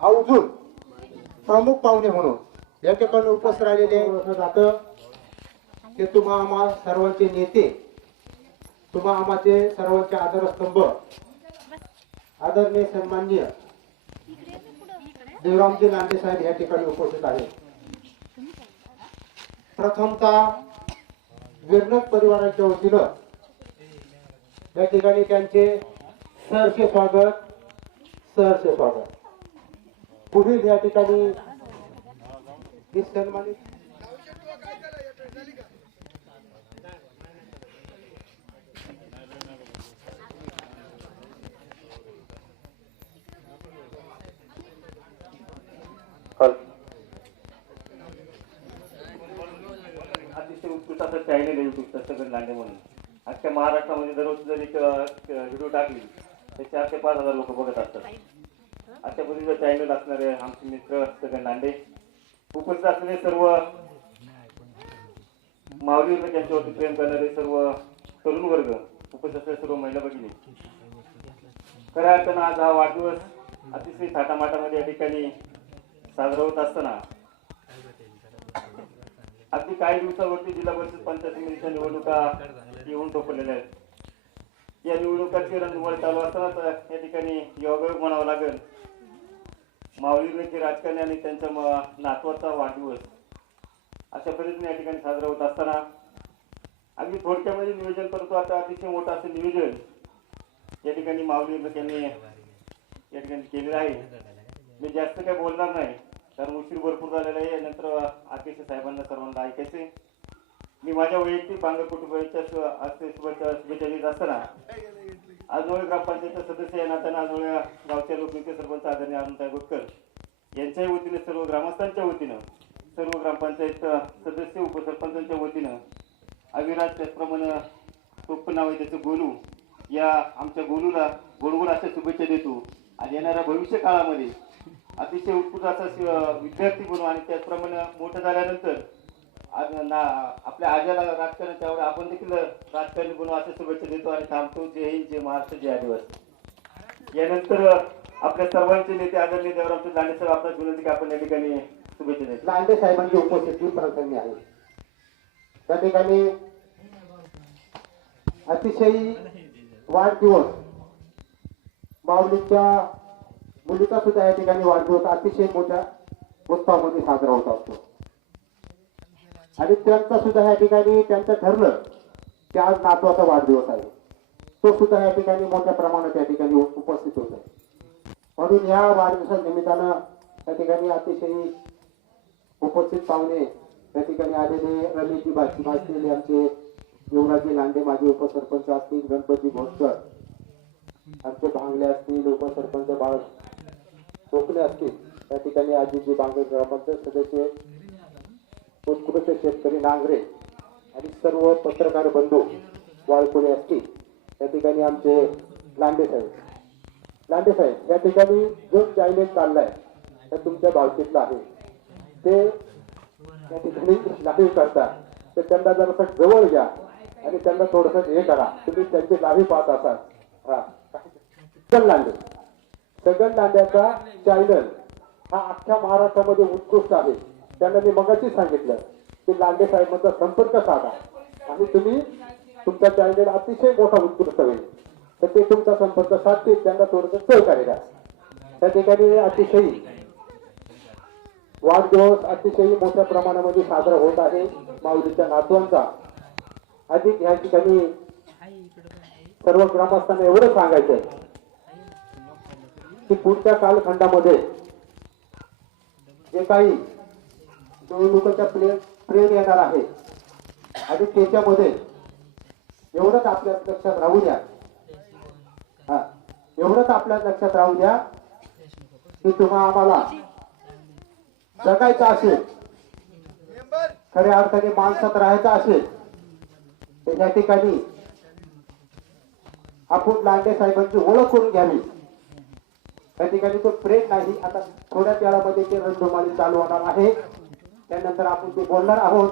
आवर्जून प्रमुख पाहुणे म्हणून या ठिकाणी उपस्थित राहिलेले ओळखलं जातं. ते तुम्हा आम्हा सर्वांचे नेते तुम्हा आम्हाचे सर्वांचे आदरस्तंभ आदरणीय सन्माननीय देवरामजी लांडे साहेब या ठिकाणी उपस्थित आहेत. प्रथमतः विरनक परिवाराच्या वतीनं या ठिकाणी त्यांचे सहर्ष स्वागत सहर्ष स्वागत. पुढील या ठिकाणी सन्मानित अतिशय उत्कृष्ट असं चायने देऊ युट्यूबचं सगळं लांडे म्हणून. अख्ख्या महाराष्ट्रामध्ये दररोज जर एक व्हिडिओ टाकली तर चार ते पाच हजार लोक बघत असतात. अशा पद्धतीचं चॅनल असणारे आमचे मित्र सगळे लांडे उपस्थित असलेले सर्व माऊली वर्ग त्यांच्यावरती प्रेम करणारे सर्व तरुण वर्ग उपस्थित असलेले सर्व महिला भगिनी. खऱ्या अर्थानं आज हा वाढदिवस अतिशय थाटामाटामध्ये या ठिकाणी साजरा होत असताना अगदी काही दिवसावरती जिल्हा परिषद पंचायत समितीच्या निवडणुका येऊन ठोकलेल्या आहेत. या निवडणुकाची रणधुमाळी चालू असतानाच या ठिकाणी योगायोग म्हणावं लागेल माऊली राजकारणी आणि त्यांच्या म- नातवाचा वाढदिवस अशा पद्धतीने या ठिकाणी साजरा होत असताना अगदी थोडक्यामध्ये नियोजन करतो. आता अतिशय मोठं असं नियोजन या ठिकाणी माऊली यांनी या ठिकाणी केलेलं आहे. मी जास्त काही बोलणार नाही. कारण उशीर भरपूर झालेला आहे. नंतर आकेश साहेबांना सर्वांना ऐकायचे मी माझ्या वैयक्तिक बांगर कुटुंबाच्या शुभेच्छा शुभेच्छा देत असताना आजोळे ग्रामपंचायतचे सदस्य या नात्यानं आजोळे गावच्या लोकनेते सरपंच आदरणीय अरुणताई गोटकर यांच्याही वतीने सर्व ग्रामस्थांच्या वतीनं सर्व ग्रामपंचायत सदस्य उपसरपंचांच्या वतीनं अविराज त्याचप्रमाणे सोप्प नाव आहे त्याचं गोलू. या आमच्या गोलूला गोडगोड अशा शुभेच्छा देतो. आणि येणाऱ्या भविष्य काळामध्ये अतिशय उत्कृष्ट असा विद्यार्थी बनू आणि त्याचप्रमाणे मोठं झाल्यानंतर आपल्या आज्याला राजकारण त्यावर आपण देखील राजकारणी बनू अशा शुभेच्छा देतो आणि थांबतो. जे हिंद जे महाराष्ट्र जे आदिवासी. यानंतर आपल्या सर्वांचे नेते आदरणीय देवरामचे दांडे साहेब आपल्याला विनंती की आपण या ठिकाणी शुभेच्छा देतो. लांडे साहेबांची उपस्थिती प्रसंगी आहे. त्या ठिकाणी अतिशय वाढदिवस माऊलीच्या मुलीचा सुद्धा या ठिकाणी वाढदिवस अतिशय मोठ्या उत्सवामध्ये साजरा होत असतो. आणि त्यांचा सुद्धा या ठिकाणी त्यांचं ठरलं की आज नातवाचा वाढदिवस आहे. तो सुद्धा या ठिकाणी मोठ्या प्रमाणात या ठिकाणी उपस्थित होत आहे म्हणून या वाढदिवसा निमित्तानं त्या ठिकाणी अतिशय उपस्थित पाहुणे त्या ठिकाणी आलेले रमेशजी भाषी असलेले आमचे युवराजी लांडे माजी उपसरपंच असतील गणपती भोसकर आमचे भांगले असतील उपसरपंच बाळ चोकले असतील त्या ठिकाणी आजीजी बांगरे ग्रामपंचायत सदस्य उत्कृष्ट शेतकरी नांगरे आणि सर्व पत्रकार बंधू वाळकुळे असतील त्या ठिकाणी आमचे लांडे साहेब. लांडे साहेब या ठिकाणी जो चायलेट चाललाय त्या तुमच्या भावकीतला आहे. ते त्या ठिकाणी लाईव्ह करतात. तर त्यांना जरासं जवळ घ्या आणि त्यांना थोडस हे करा. तुम्ही त्यांचे लाईव्ह पाहत असाल. हा. सगन लांडे. सगन लांड्याचा चॅनल हा अख्ख्या महाराष्ट्रामध्ये उत्कृष्ट आहे. त्यांना मी मगाशी सांगितलं की लांडे साहेबांचा संपर्क साधा. आणि तुम्ही तुमचा चॅनल अतिशय मोठा उत्कृष्ट होईल. तर ते तुमचा संपर्क साधतील त्यांना थोडस सहकार्य करा त्या ठिकाणी अतिशय वाढदिवस अतिशय मोठ्या प्रमाणामध्ये साजरा होत आहे माऊलीच्या नातवांचा. अधिक या ठिकाणी सर्व ग्रामस्थांना एवढं सांगायचंय की पुढच्या कालखंडामध्ये जे काही निवडणुकाच्या प्ले प्रेम येणार आहे. आणि त्याच्यामध्ये एवढंच आपल्या लक्षात राहू द्या. हा एवढंच आपल्या लक्षात राहू द्या की तुम्हा आम्हाला जगायचं असेल खऱ्या अर्थाने माणसात राहायचं असेल तर या ठिकाणी आपण लांडे साहेबांची ओळख करून घ्यावी. त्या ठिकाणी तो प्रेम नाही. आता थोड्याच वेळामध्ये ते रंगमाली चालू होणार आहे. त्यानंतर आपण ते बोलणार आहोत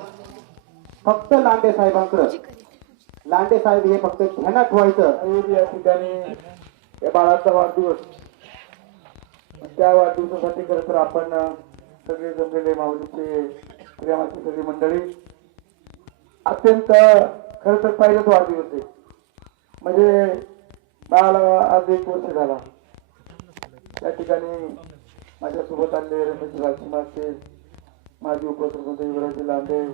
फक्त लांडे साहेबांकडे. लांडे साहेब हे फक्त ध्यानात ठेवायचं या ठिकाणी या बाळाचा वाढदिवस. त्या वाढदिवसासाठी खरं तर आपण सगळे जमलेले माऊलीचे प्रेमाची सगळी मंडळी. अत्यंत खरं तर पहिलेच वाढदिवस आहे. म्हणजे बाळाला आज एक वर्ष झाला. त्या ठिकाणी माझ्यासोबत आले रमेश राजकुमारचे माझी उपसरपंच युवराज लांबे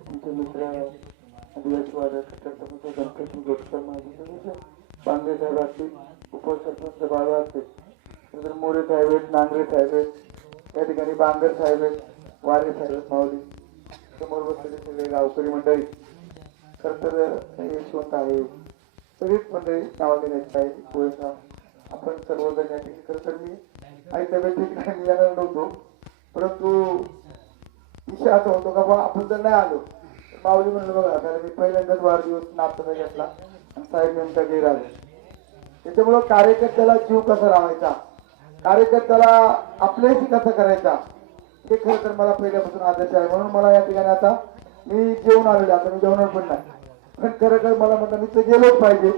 तुमचे मित्र आदिवासी वादक गणपती गोटकर माजी सदस्य बांगरे साहेब असतील उपसरपंच असतील नंतर मोरे साहेब आहेत नांगरे साहेब आहेत त्या ठिकाणी बांगर साहेब आहेत वारे साहेब आहेत माऊली. समोर बसलेले सगळे गावकरी मंडळी. खर तर यशवंत आहे. सगळीच मंडळी नावा घेण्याची आहे गोयंका आपण सर्वजण या ठिकाणी. खरं तर मी आईच्या ठिकाणी येणार नव्हतो. परंतु विषय असा होतो का बा आपण जर नाही आलो. तर माऊली म्हणलं बघा कारण मी पहिल्यांदाच वाढदिवस नाचता घेतला आणि साहेब नेमका गैर आले. त्याच्यामुळं कार्यकर्त्याला जीव कसा लावायचा कार्यकर्त्याला आपल्याशी कसा करायचा? हे खरं तर मला पहिल्यापासून आदर्श आहे. म्हणून मला या ठिकाणी आता मी जेवण आलेलो आहे. आता मी जेवणार पण नाही. पण खरं तर मला म्हणतात मी तर गेलोच पाहिजे.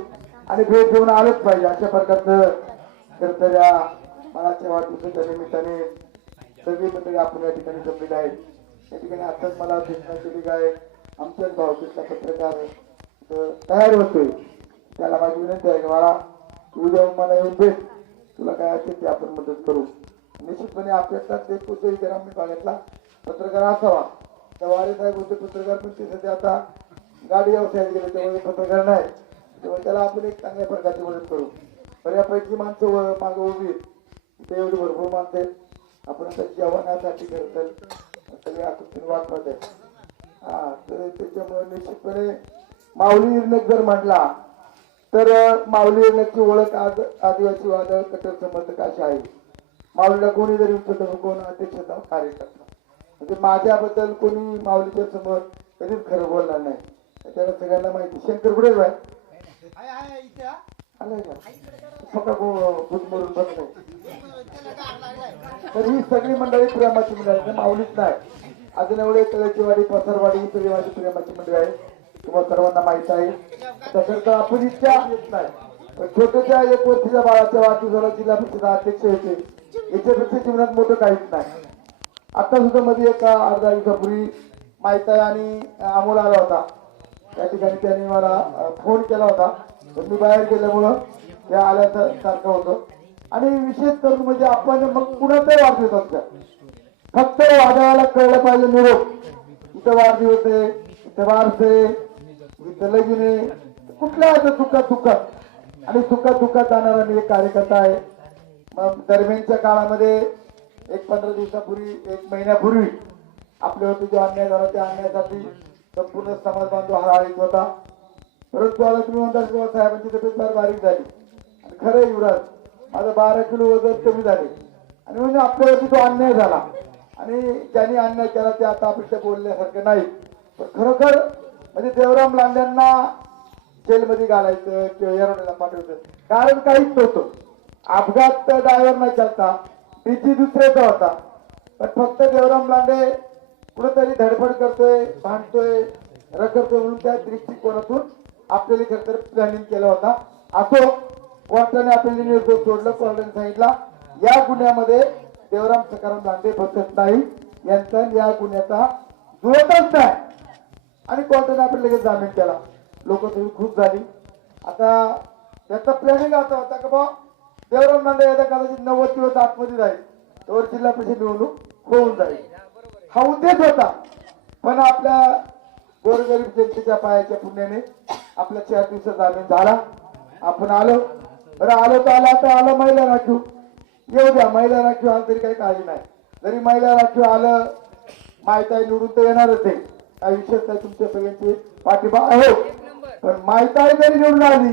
आणि भेट देऊन आलोच पाहिजे. अशा प्रकारचं कर्तव्या मला या मनाच्या वाढदिवसाच्या निमित्ताने सगळी मंडळी आपण या ठिकाणी जमलेली आहेत. त्या ठिकाणी आताच मला सूचना केली काय आमच्याच भावकीतला पत्रकार तयार होतोय. त्याला माझी विनंती आहे की मला उद्या मला येऊन भेट. तुला काय असेल ते आपण मदत करू. निश्चितपणे आपल्यातलाच एक कुठेही ग्रामीण भागातला पत्रकार असावा. त्या वारे साहेब होते पत्रकार पण ते सध्या आता गाडी व्यवसायात गेले त्यामुळे पत्रकार नाही. त्यामुळे त्याला आपण एक चांगल्या प्रकारची मदत करू. बऱ्यापैकी माणसं मागं उभी आहेत. एवढी भरपूर माणसं आहेत. आपण आता जेवणासाठी करतात आकृतीने आहे हा तर त्याच्यामुळे निश्चितपणे माऊली इर्नक जर म्हटला तर माऊली इर्नकची ओळख आज आदिवासी वादळ कट्टर समर्थक अशी आहे. माऊलीला कोणी जरी विचारलं कोण अध्यक्षता कार्यकर्ता म्हणजे माझ्याबद्दल कोणी माऊलीच्या समोर कधीच खरं बोलणार नाही. त्याला सगळ्यांना माहिती शंकर कुठे बाय आलाय का? फक्त गुदमरून बसलाय तर ही सगळी मंडळी प्रेमाची मंडळी आहे, माऊलीच नाही. अजून एवढे तळेचीवाडी पसरवाडी ही सगळी माझी प्रेमाची मंडळी आहे तुम्हाला सर्वांना माहीत आहे. तसं तर आपण इच्छा येत नाही. पण छोट्याच्या एक वर्षीच्या बाळाच्या वाढदिवसाला जिल्हा परिषद अध्यक्ष होते. याच्यापेक्षा जीवनात मोठं काहीच नाही. आता सुद्धा मध्ये एका अर्धा दिवसापूर्वी माहीत आहे आणि अमोल आला होता. त्या ठिकाणी त्यांनी मला फोन केला होता. पण मी बाहेर गेल्यामुळं त्या आल्याचं सारखं होतं. आणि विशेष करून म्हणजे आपण मग कुणाचाही वाढदिवस असतात? फक्त वादळाला कळलं पाहिजे निरोप. इथं वाढदिवस आहे इथं वारसे इथं लगीन आहे. कुठल्या आता दुःखात दुःखात? आणि चुका दुःखात जाणारा मी एक कार्यकर्ता आहे. मग दरम्यानच्या काळामध्ये एक पंधरा दिवसापूर्वी एक महिन्यापूर्वी आपल्यावरती जो अन्याय झाला त्या अन्यायासाठी संपूर्ण समाज बांधव हा येत होता. परंतु आता तुम्ही म्हणता किंवा साहेबांची तब्येत फार बारीक झाली. आणि खरं युवराज माझं बारा किलो वजन कमी झाले. आणि म्हणजे आपल्यावरती तो अन्याय झाला. आणि ज्यांनी अन्याय केला ते आता अपेक्षा बोलण्यासारखं नाही. पण खरोखर म्हणजे देवराम लांड्यांना जेलमध्ये घालायचं किंवा एरोड्याला पाठवायचं. कारण काहीच नव्हतं. अपघात ड्रायव्हर नाही चालता. डीजी दुसऱ्याचा होता. पण फक्त देवराम लांडे कुठंतरी धडपड करतोय भांडतोय रखडतोय म्हणून त्या दृष्टिकोनातून आपल्याला खरं तर प्लॅनिंग केला होता. असो कोर्टाने आपल्याला निर्दोष सोडलं कोर्टाने सांगितला या गुन्ह्यामध्ये देवराम सकाराम दांडे बसत नाही. यांचा या गुन्ह्याचा जुळतच नाही. आणि कोर्टाने आपण लगेच जामीन केला. लोक तुम्ही खूप झाली. आता त्याचा प्लॅनिंग असा होता का बा देवराम नांदे याचा कदाचित नव्वद दिवस आतमध्ये जाईल. तर जिल्हा परिषद निवडणूक होऊन जाईल. हा उद्देश होता. पण आपल्या गोरगरीब जनतेच्या पायाच्या पुण्याने आपल्या चार दिवसात जामीन झाला. आपण आलो. बरं आलो तर आला आता आलं महिला राखीव. येऊ द्या महिला राखीव आलं तरी काही काळजी नाही. जरी महिला राखीव आलं माहिती आहे निवडून तर येणारच आहे. काही विषय नाही तुमच्या सगळ्यांची पाठिंबा आहे. पण आहे जरी निवडून आली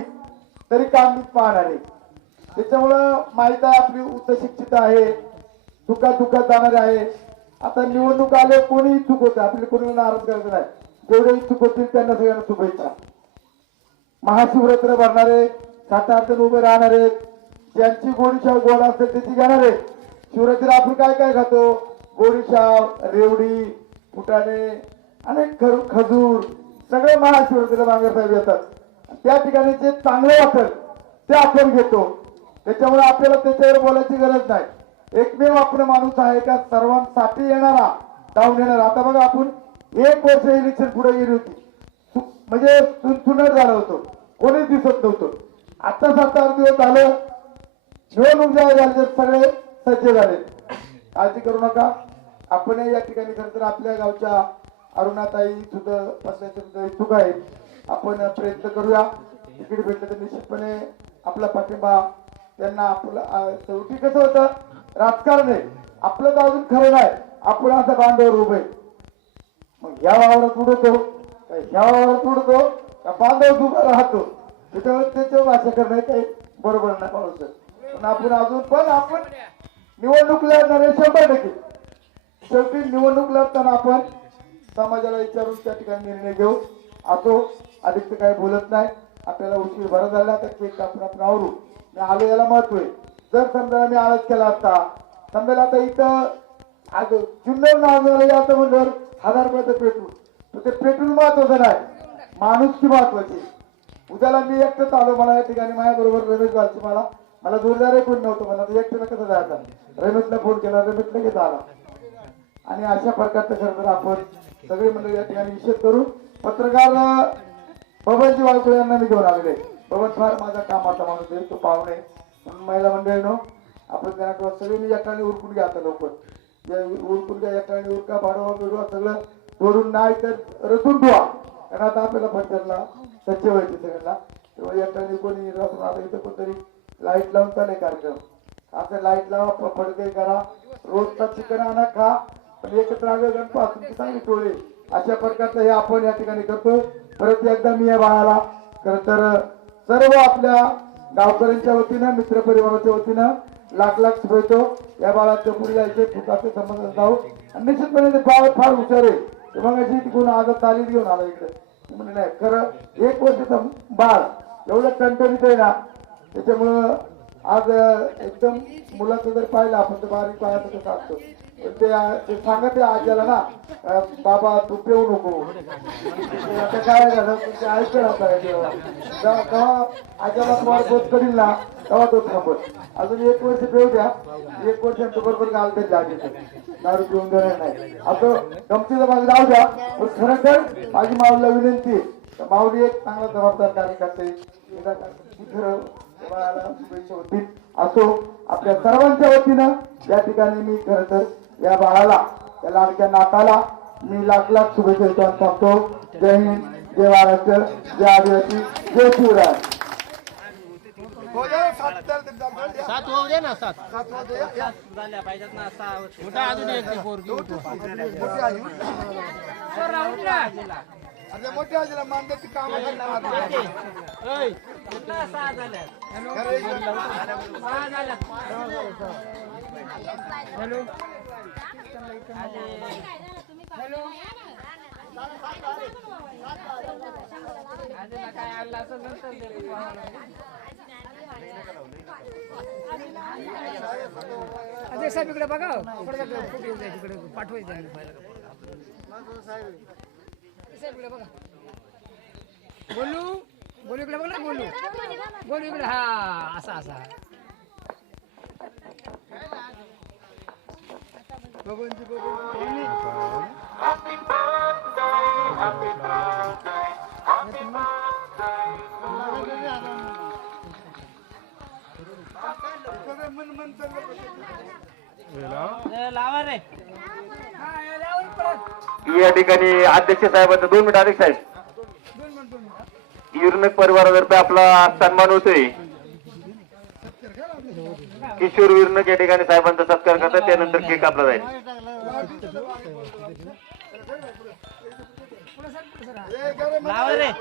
तरी काम मीच पाहणार आहे. त्याच्यामुळं माहिती आहे आपली उच्च शिक्षित आहे. दुःखात दुःखात जाणारे आहे. आता निवडणूक आले कोणी इच्छुक होते? आपली कोणी नाराज करायचं नाही. जेवढे इच्छुक होतील त्यांना सगळ्यांना शुभेच्छा. महाशिवरात्र भरणारे सात आठ जण उभे आहेत ज्यांची गोडीशाव गोड असेल त्याची घेणारे. शिवरात्रीला आपण काय काय खातो? गोडीशाव रेवडी फुटाणे अनेक खर- खजूर सगळे महाशिवरात्रीला बांगर साहेब येतात. त्या ठिकाणी जे चांगलं वाटेल ते आपण घेतो. त्याच्यामुळे आपल्याला त्याच्यावर बोलायची गरज नाही. एकमेव आपण माणूस आहे का? सर्वांसाठी येणारा धावून येणार. आता बघा आपण एक वर्ष इलेक्शन पुढे गेली होती. म्हणजे सुनसुनट झालं होतं. कोणीच दिसत नव्हतं. आता सात आठ दिवस झालं. निवडणूक जाहीर सगळे सज्ज झाले. काळजी करू नका. आपण या ठिकाणी खरं तर आपल्या गावच्या अरुणाताई सुद्धा बसण्याचे इच्छुक आहेत. आपण प्रयत्न करूया. तिकीट भेटलं तर निश्चितपणे आपला पाठिंबा त्यांना आपलं शेवटी कसं होतं? राजकारण आहे. आपलं तर अजून खरं नाही. आपण असं बांधावर उभे मग ह्या वावरात उडवतो ह्या वावरात उडतो. का बांधावर उभा राहतो? त्याच्यावर त्याच्यावर भाषा करणं काही बरोबर नाही. माणूस पण आपण अजून पण आपण निवडणूक लढणार आहे शंभर टक्के. शेवटी निवडणूक लढताना आपण समाजाला विचारून त्या ठिकाणी निर्णय घेऊ. असो अधिक तर काही बोलत नाही. आपल्याला उशीर बरा झाला तर केक कापून आपण आवरू. मी आलो याला महत्त्व आहे. जर समजा मी आळस केला असता समजा आता इथं आज जुन्नर नाव झालं आता म्हणल्यावर हजार रुपयाचं पेट्रोल. तर ते पेट्रोल महत्वाचं नाही. माणूस की महत्वाची. उद्याला मी एकटंच आलो मला या ठिकाणी माझ्याबरोबर रमेश बालची मला मला जोरदार कोण नव्हतं मला तू एकट्याला कसं जायचं रमेशला फोन केला रमेश लगेच आला. आणि अशा प्रकारचं खरं तर आपण सगळे मंडळी या ठिकाणी निषेध करू पत्रकार बबनजी वाळकुळे यांना मी घेऊन आलेले बबन फार माझा कामाचा माणूस आहे तो पाहुणे म्हणून महिला मंडळीनो आपण त्यांना सगळे मी एकाने उरकून घ्या आता लवकर. या उरकून घ्या एकाने उरका भाडवा बिडवा सगळं तोडून नाही तर रचून ठेवा. कारण आता आपल्याला भटकला सच्च व्हायचे सगळ्यांना तेव्हा एकाने कोणी रचून आता इथं कोणतरी लाइट लावून चालेल कार्यक्रम. आता लाइट लावा फडके करा रोजचा चिकन आणा खा पण एकत्र आले गणपा तुमची चांगली टोळे अशा प्रकारचं हे आपण या ठिकाणी करतो परत एकदा मी या बाळाला खर तर सर्व आपल्या गावकऱ्यांच्या वतीनं मित्र परिवाराच्या वतीनं लाख लाख शुभेच्छो. या बाळाच्या पुढे जायचे फुकाचे संबंध जाऊ आणि निश्चितपणे ते बाळ फार हुशार आहे. मग अशी तिकडून आज चालीत घेऊन आला इकडे. म्हणजे नाही खरं एक वर्षाचं बाळ एवढं टणटणीत आहे ना त्याच्यामुळं आज एकदम मुलाचं जर पाहिलं आपण तर बारीक पायाचं कसं असतो ते ते सांगत आहे आज्याला ना बाबा तू पेऊ नको. आता काय झालं तुमच्या ते आता जेव्हा. आज्याला तुम्हाला बोध करील ना तेव्हा तो थांबत अजून एक वर्ष पेऊ द्या. एक वर्ष तो बरोबर घालते जागे दारू पिऊन देणार नाही. असं गमतीचा माझं जाऊ द्या. पण खरं तर माझी माऊलीला विनंती तर माऊली एक चांगला जबाबदार कार्यकर्ते खरं शुभेच्छा असो आपल्या सर्वांच्या वतीनं या ठिकाणी मी खरं तर या बाळाला या लाडक्या नाताला मी लाख लाख शुभेच्छा सांगतो जय हिंद जय महाराष्ट्र जय आदिवासी जय शिवराय. सात होऊ दे ना सात. झाल्या पाहिजेत ना सहा कुठं अजून एक ती पोरगी. ओय, कुठं सहा झाल्या सहा झाल्या हॅलो. काय आणलं असं नंतर. अजय साहेब इकडे बघा. फोटो येऊन जाईल तिकडे पाठवायचं आहे साहेब इकडे बघा. बोलू? बोलू इकडे बघ ना बोलू. बोलू इकडे. हा असा असा ए, लावा रे हा यावर परत या ठिकाणी अध्यक्ष साहेबांचं दोन मिनिट अध्यक्ष साहेब. युरनक परिवारातर्फे आपला सन्मान होतोय. किशोर विरनक या ठिकाणी साहेबांचा सत्कार करतात त्यानंतर केक कापला जाईल. लावा रे.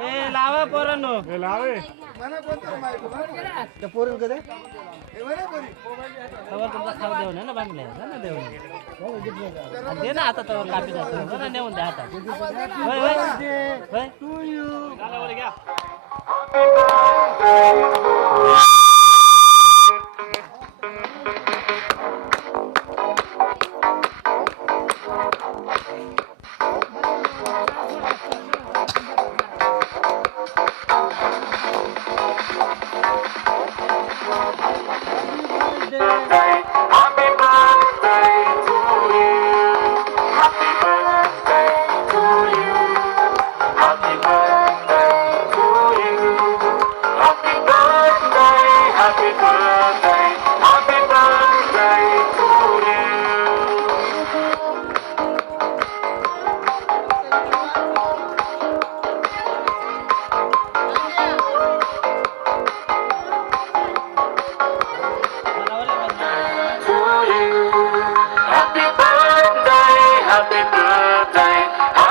ए लावा पोरांनो तवर तुमचा खाऊ देऊ ना बांगले जा ना देऊ आणि दे ना आता तवर कापी जातो जा ना नेऊन द्या हातात होय होय होय चला वर घ्या happy birthday.